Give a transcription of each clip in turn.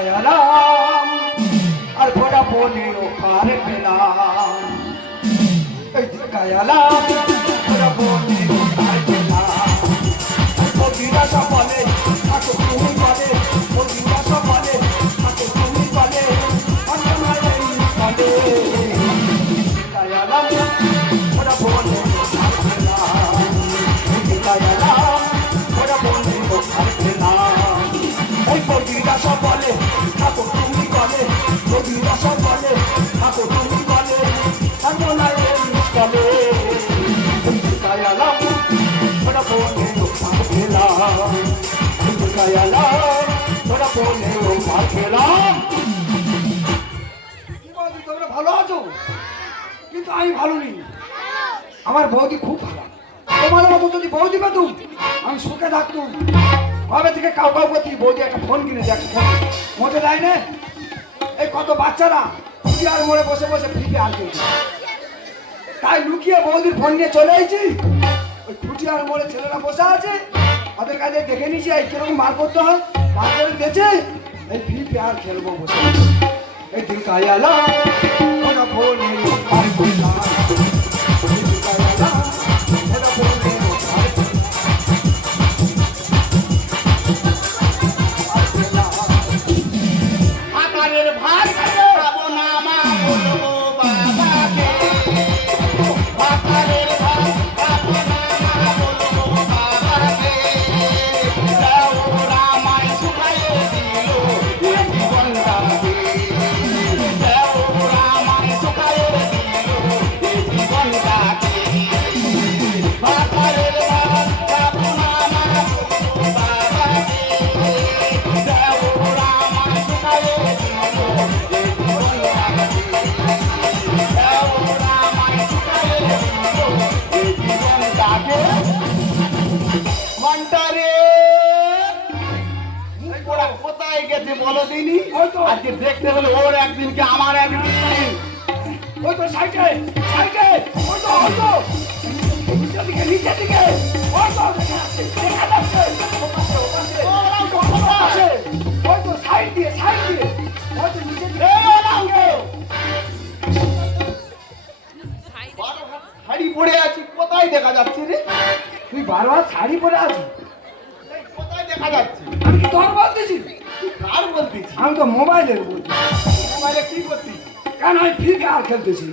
কায়ালাম আর ভোলা বনের পার পেলাম এই কায়ালাম ভোলা বনে ও পার পেলাম কবিরা বলে বলে। কবিরা সব বলে বলে থাকো তুমি বলে বলে কায়ালাম ওরা বলে ও পার তোমরা ভালো আছো কিন্তু আমি ভালো নেই আমার বৌদি খুব ভালো তোমার মতো যদি বৌদি পেতুম আমি সুখে থাকতুম কবে থেকে কাউ কাউ করতে বৌদি একটা ফোন কিনে দেখ ফোন মোটে লাইনে এই কত বাচ্চারা আর মোড়ে বসে বসে ফিকে আর। তাই লুকিয়ে বৌদির ফোন নিয়ে চলে এসেছি ওই খুঁটিয়ার মোড়ে ছেলেরা বসে আছে। ওদের কাছে দেখে নিয়েছি এই কীরকম মার করতে হয়। মার করে গেছে এই ফি আর খেলব বসে। এই দিন কায়ালা ফোনে বারো হাত শাড়ি পরে এই কোথায় দেখা যাচ্ছে? আমি কি তোর বলতেছি? তুই কার বলতেছি? আমি তো মোবাইলের বলছি। মোবাইলে কি কেন আমি ফ্রি ফায়ার খেলতেছি?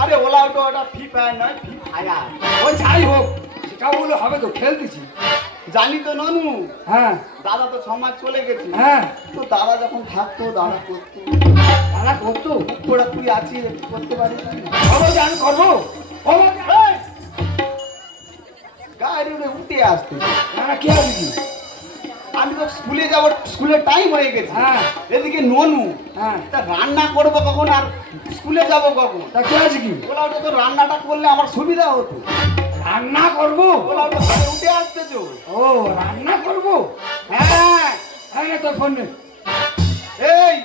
আরে ওলা ওটা ফ্রি ফায়ার নয় ফ্রি ফায়ার। ওই যাই হোক সেটা বলে হবে তো খেলতেছি। জানি তো ননু। হ্যাঁ। দাদা তো সমাজ চলে গেছে। হ্যাঁ। তো দাদা যখন থাকতো দাদা করতো। তারা করতো? ওরা তুই আছিস করতে পারিস না? আমি করব আসতে। না কে কি? আমি তো স্কুলে যাব স্কুলের টাইম হয়ে গেছে। হ্যাঁ। এদিকে ননু হ্যাঁ। তা রান্না করব কখন আর স্কুলে যাব কখন? তা কে আছে কি? ওলা ওটা তো রান্নাটা করলে আমার সুবিধা হতো। রান্না করব? ওলা ওটা উঠে আসতে তো ও রান্না করব? হ্যাঁ। হ্যাঁ তোর ফোন এই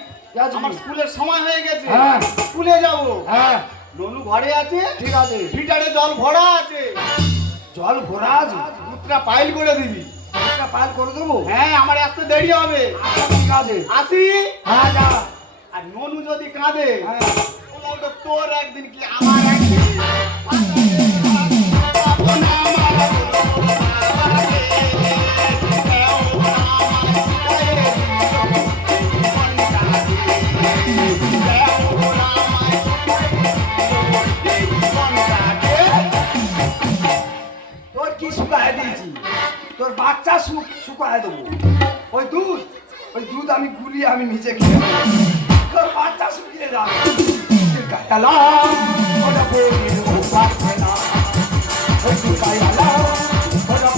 আমার স্কুলের সময় হয়ে গেছে। হ্যাঁ। স্কুলে যাব। হ্যাঁ। ননু ঘরে আছে ঠিক আছে। ফিটারে জল ভরা আছে। জল ভরা আছে? দুধটা পাইল করে দিবি। একটা পাইল করে দেবো? হ্যাঁ আমার আসতে দেরি হবে। আচ্ছা, ঠিক আছে। আসি? হ্যাঁ যা। আর ননু যদি কাঁদে হ্যাঁ। তোর একদিন কি আমার একদিন? তোর বাচ্চা শুকায় দেবো। ওই দুধ ওই দুধ আমি গুলি আমি নিজে খেয়ে তোর বাচ্চা শুকিয়ে যাবে। ওটা বলি পারবে না। ওটা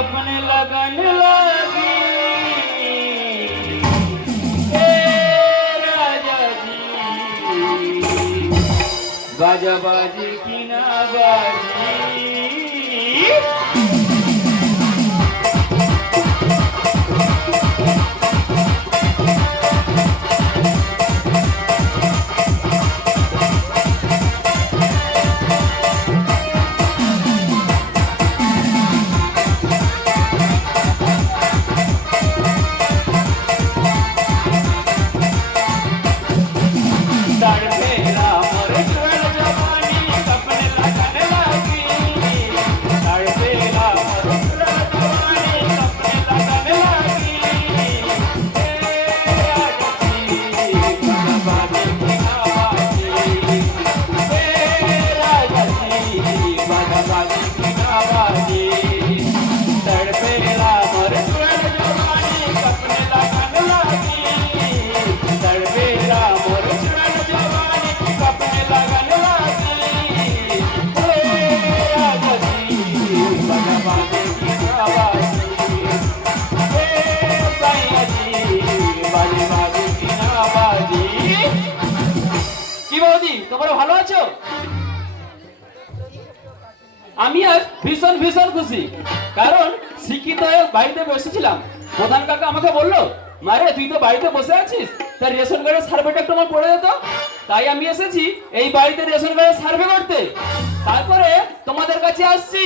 कपन लगन लगी। राजा जी बाजा की ना তোমরা ভালো আছো? আমি আজ ভীষণ ভীষণ খুশি। কারণ শিক্ষিত বাড়িতে বসেছিলাম। প্রধান কাকা আমাকে বলল মারে তুই তো বাড়িতে বসে আছিস? তার রেশন কার্ডের সার্ভেটা একটু আমার পড়ে যেত তাই আমি এসেছি এই বাড়িতে রেশন কার্ডের সার্ভে করতে। তারপরে তোমাদের কাছে আসছি।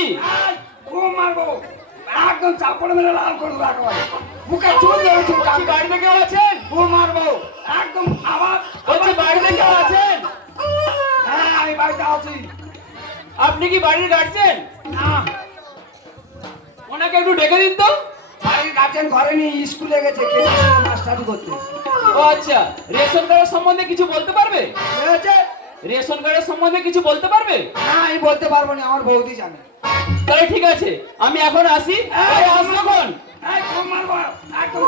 একদম চাপড় মেরে লাল করে রাখব মুখে চুল ধরেছি বাড়িতে কেউ আছেন? ও মারবো একদম আবার বাড়িতে কেউ আছেন? হ্যাঁ আমি বাড়িতে আছি। আপনি কি বাড়ির গার্জেন না। ওনাকে একটু ডেকে দিন তো। বাড়ির গার্জেন ঘরে নিয়ে স্কুলে গেছে মাস্টারি করতে। ও আচ্ছা রেশন কার্ডের সম্বন্ধে কিছু বলতে পারবে? রেশন কার্ডের সম্বন্ধে কিছু বলতে পারবে? না আমি বলতে পারব না আমার বৌদি জানে। তাহলে ঠিক আছে আমি এখন আসি। আরে আসব কোন মারবো একদম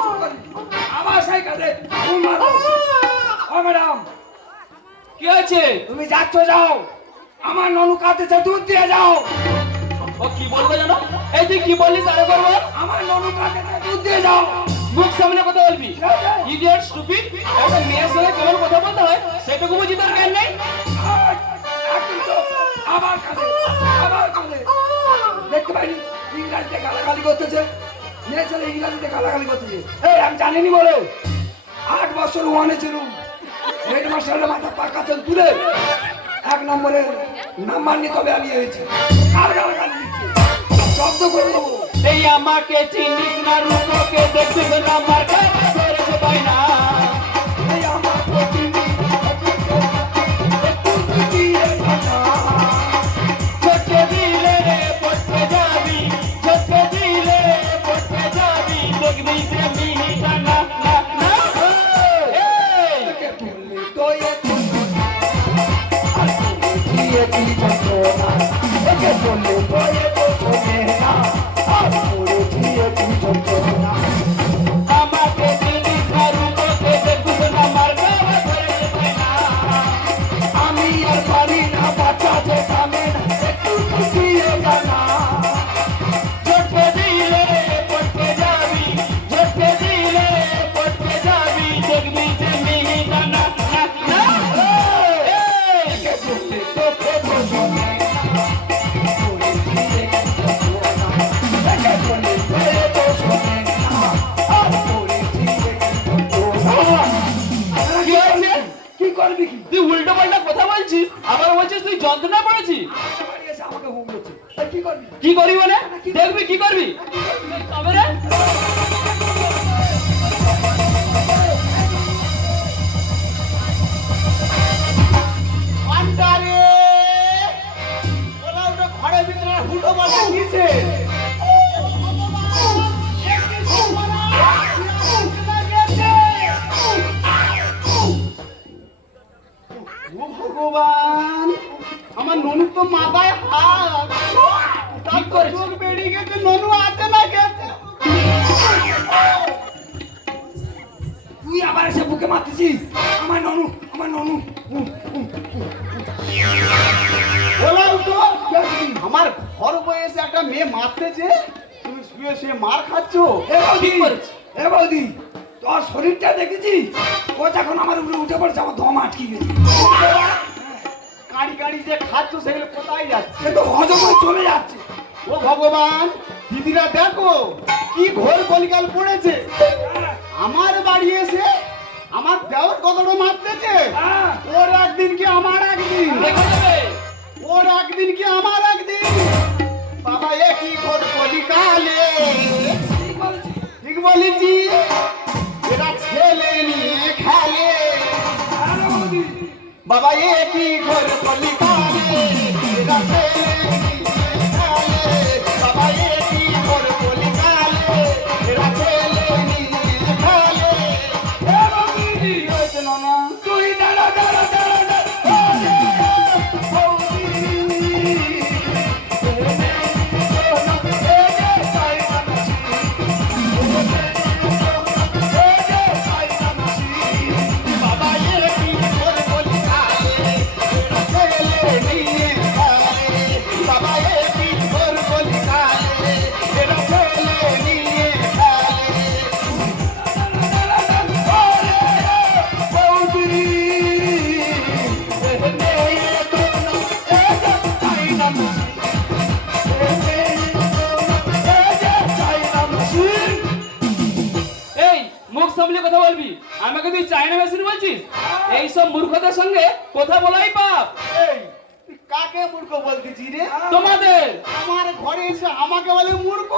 আবার সেই কাজে মারবো। ও ম্যাডাম। কি আছে তুমি যাচ্ছ যাও। আমার ননু কাঁদেছে দুধ দিয়ে যাও। ও কি বলব জানো এই তুই কি বললি তারে করব আমার ননু কাঁদেছে দুধ দিয়ে যাও। মুখ সামনে কথা বলবি? ইডিয়ট স্টুপিড একটা মেয়ের সঙ্গে কেমন কথা বলতে হয় সেটুকু বুঝি তোর জ্ঞান নেই? আবার কাঁদে আবার কাঁদে। দেখতে পাইনি ইংরাজিতে গালাগালি করতেছে। মেয়ে ছেলে ইংরাজিতে গালাগালি করতেছে। এই আমি জানিনি বলে। আট বছর ওয়ানে ছিলাম। হেডমাস্টারের মাথা পাকা তুলে এক নম্বরে নাম্বার নিয়ে তবে আমি হয়েছি। আর শব্দ করে দেবো। এই আমাকে চিনিস না রূপকে, দেখছিস না মার্কে করেছে পাই তুই উল্টো পাল্টা কথা বলছিস? আবার বলছিস তুই যন্ত্রণা পড়েছিস? কি করবি? চলে যাচ্ছে। ও ভগবান, দিদিরা দেখো কি ঘোর কলিকাল পড়েছে। আমার বাড়ি এসে আমার দেওয়ার কতটা মারতেছে। ওর একদিন কি আমার একদিন? ওর একদিন কি আমার একদিন? বাবা, এ কি ঘোর কলিকালে? ঠিক বলেছি। এরা ছেলে নিয়ে খেলে। বাবা, এ কি ঘোর কলিকালে? এরা সামলে কথা বলবি? আমাকে তুই চায়না মেশিন বলছিস? এই সব মূর্খতার সঙ্গে কথা বলাই পাপ। এই কাকে মূর্খ বলতেছি রে তোমাদের। আমার ঘরে এসে আমাকে বলে মূর্খ?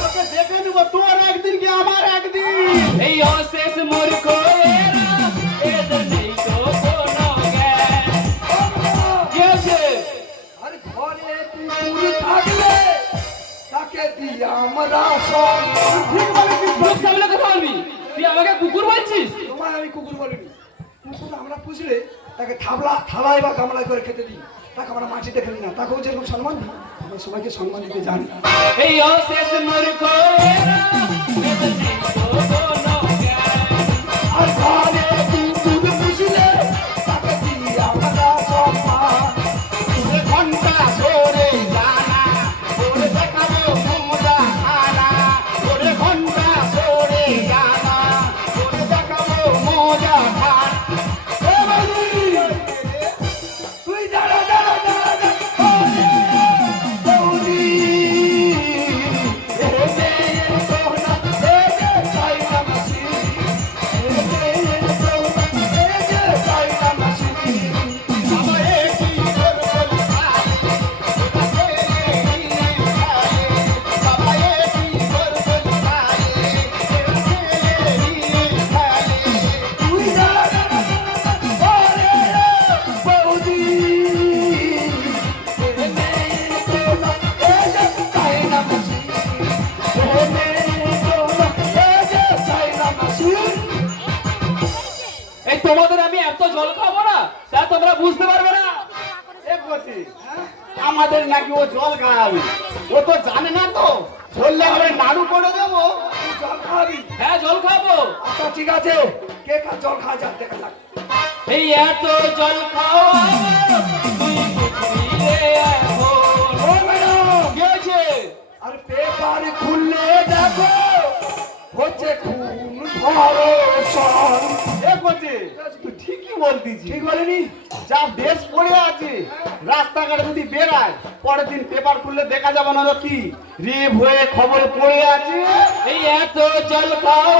তোকে দেখে নেব তোর একদিন কি আমার একদিন? এই অশেষ মূর্খ এরা, এদের নেই তো কোনো জ্ঞান। কি আছে? আরে ঘরে কুকুর থাকলে তাকে দিয়ে আমরা সম্মান ঠিক বলেছিস মুখ সামলে কথা বলবি? তুই আমাকে কুকুর বলছিস? তোমায় আমি কুকুর বলিনি। কুকুর আমরা পুষলে তাকে থাবলা থালায় বা গামলায় করে খেতে দিই। তাকে আমরা মাটিতে ফেলি না। তাকেও যেরকম সম্মান দিই আমরা সবাইকে সম্মান দিতে জানি। এই অশেষ মূর্খ ও তো জানে না তো। বললে আমরা নাড়ু করে দেবো। জল খাবি হ্যাঁ জল খাব। আচ্ছা ঠিক আছে। কে খা জল খা যাক দেখা যাক। এই এত জল খাও আর পেপার খুললে দেখো। হচ্ছে খুন ধর্ষণ। এ বলছি, তুই ঠিকই বলতিছি ঠিক বলিনি? যা বেশ পড়ে আছে। রাস্তাঘাটে যদি বেরায় পরের দিন পেপার খুললে দেখা যাবে না কি? রেপ হয়ে খবর পড়ে আছে? এই এত জল খাওয়া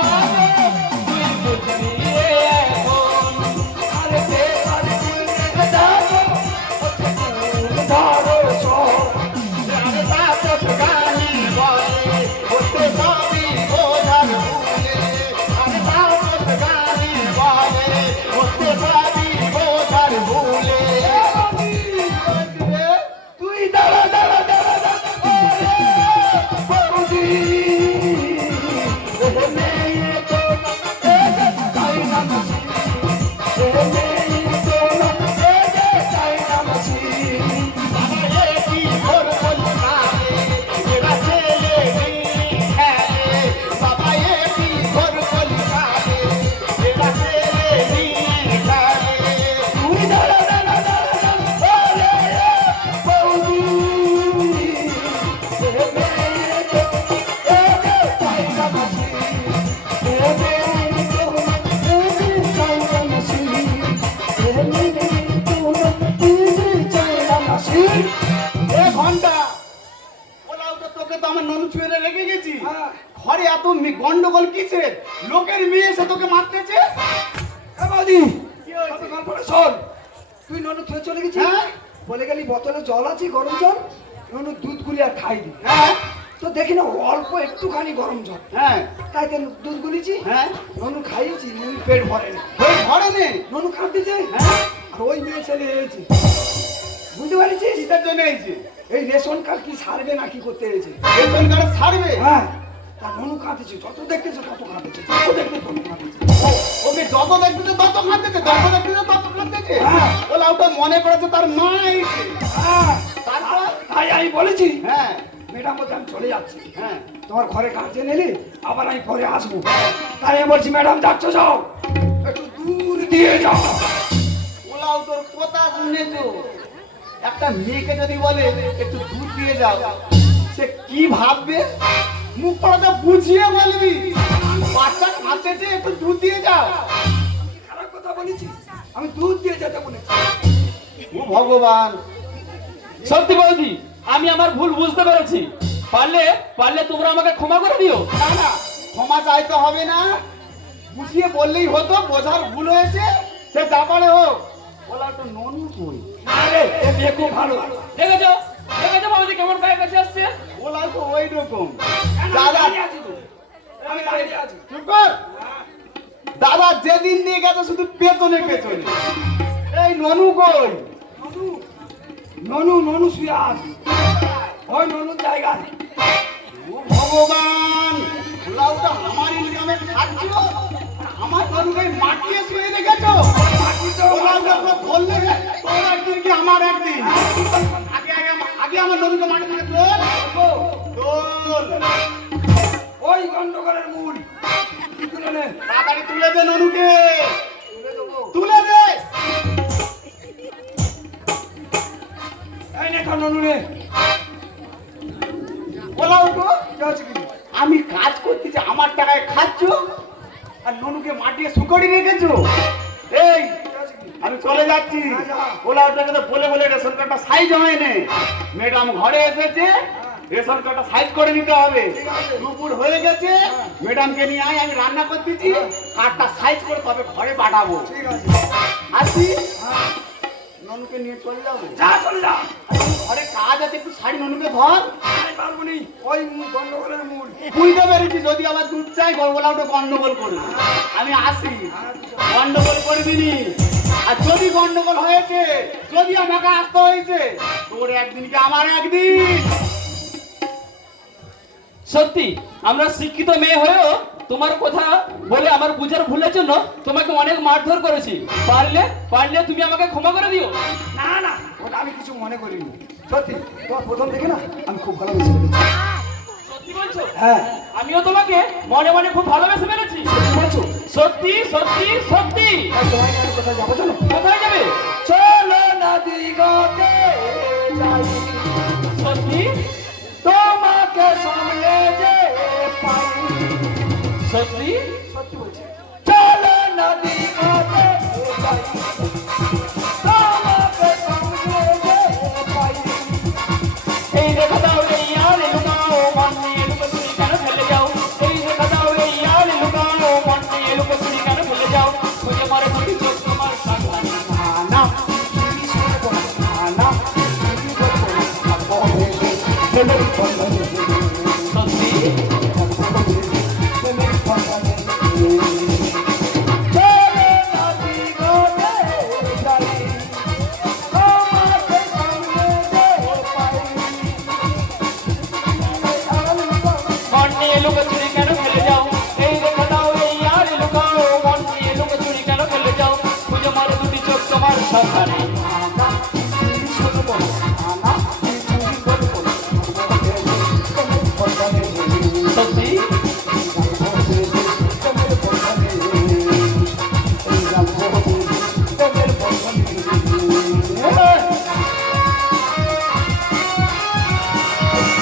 বলে গেলি বোতলে জল আছে গরম জল? দুধ গুলি আর খাই দি হ্যাঁ? তো দেখি না অল্প একটুখানি গরম জল। হ্যাঁ। তাই তো দুধ গুলিছি। হ্যাঁ। ননু খাইয়েছি ননু পেট ভরে না। ঘরে নে? ননু কাঁদতেছে। হ্যাঁ। আর ওই মেয়ে ছেলে এসেছে বুঝতে পারছিস? কিসের জন্য এইছে এই রেশন কার্ড কি সারবে নাকি করতে এসেছে রেশন কার্ড ছাড়বে হ্যাঁ। তা ননু কাঁদতেছে যত দেখতেছে তত কাঁদতেছে যত দেখতে তত ও- ওকে যত দেখতেছে তত খাতেছে যত দেখতেছে তত খাতেছে হ্যাঁ। ওলা ওটা মনে করেছে তার মা হ্যাঁ তারপর? তাই আমি বলেছি হ্যাঁ। ম্যাডাম বলছে আমি চলে যাচ্ছি। হ্যাঁ। তোমার ঘরে কাজে নিলে আবার আমি পরে আসব। তাই আমি বলছি ম্যাডাম যাচ্ছ যাও। একটু দূর দিয়ে যাও। ওলাও তোর কথা শুনেছো একটা মেয়েকে যদি বলে একটু দুধ দিয়ে যাও সে কি ভাববে? মুখ পড়াতে বুঝিয়ে বলবি। বাচ্চা কাঁদতেছে একটু দুধ দিয়ে যাও খারাপ কথা বলেছি আমি দুধ দিয়ে যেতে বলেছি। ও ভগবান। সত্যি বৌদি আমি আমার ভুল বুঝতে পেরেছি। পারলে পারলে তোমরা আমাকে ক্ষমা করে দিও। না না ক্ষমা চাইতে হবে না। বুঝিয়ে বললেই হতো বোঝার ভুল হয়েছে। সে যা পারে হোক। ওলা তো ননু কই? আরে এ খুব ভালো। দেখেছ? দেখেছ বৌদি কেমন গায়ে কাছে আসছে? ওলা তো ওই রকম। দাদা দাদা যেদিন নিয়ে গেছে শুধু পেছনে পেছনে। এই ননু কই? ননু ননু ননু শুয়ে ওই ননুর জায়গায় ও ভগবান! লাউটা আমার ইনকামে খাচ্ছ আমার ননুকে মাটিয়ে শুয়ে রেখেছো? ধরলে আমার একদিন। আগে আগে আগে আমার ননুকে মাটি থেকে তোল তোল ওই গন্ডগোলের মূল। তুলে নে। তাড়াতাড়ি তুলে দে ননুকে। তুলে দে। এই নে তোর ননু নে। বলা উঠো কি হচ্ছে কি আমি কাজ করতেছি আমার টাকায় খাচ্ছ? আর ননুকে মাটিয়ে সুকড়ি রেখেছো? এই আমি চলে যাচ্ছি। ওলা ওটাকে তো বলে বলে রেশন কার্ডটা সাইজ হয়নি। ম্যাডাম ঘরে এসেছে। রেশন কার্ডটা সাইজ করে নিতে হবে। দুপুর হয়ে গেছে। ম্যাডামকে নিয়ে আয় আমি রান্না করতেছি কার্ডটা সাইজ করে তবে ঘরে পাঠাবো। ঠিক আছে। আসি। হ্যাঁ ননুকে নিয়ে চলে যাব। যা চলে যা। ঘরে কাজ আছে একটু শাড়ি ননুকে ধর। পারব নি। ওই গন্ডগোলের মূল বুঝতে পেরেছি যদি আবার দুধ চাই গড়বলা ওটা গন্ডগোল করবে। আমি আসি। গন্ডগোল করে দিনি আর যদি গন্ডগোল হয়েছে যদি আমাকে আসতে হয়েছে তোর একদিন কি আমার একদিন? সত্যি আমরা শিক্ষিত মেয়ে হয়েও তোমার কথা বলে আমার বুঝার ভুলের জন্য তোমাকে অনেক মারধর করেছি। পারলে পারলে তুমি আমাকে ক্ষমা করে দিও। না না ওটা আমি কিছু মনে করিনি। সত্যি তোমার প্রথম দেখে না আমি খুব ভালোবেসে ফেলেছি। সত্যি বলছো? হ্যাঁ। আমিও তোমাকে মনে মনে খুব ভালোবেসে ফেলেছি। সত্যি বলছো? সত্যি সত্যি কোথায় যাব চলো? কোথায় যাবে? চলো নদী গতে সত্যি? তোমাকে সামনে যে পাই সত্যি সত্যি বলছি চলো নদী গতে যাই তোমাকে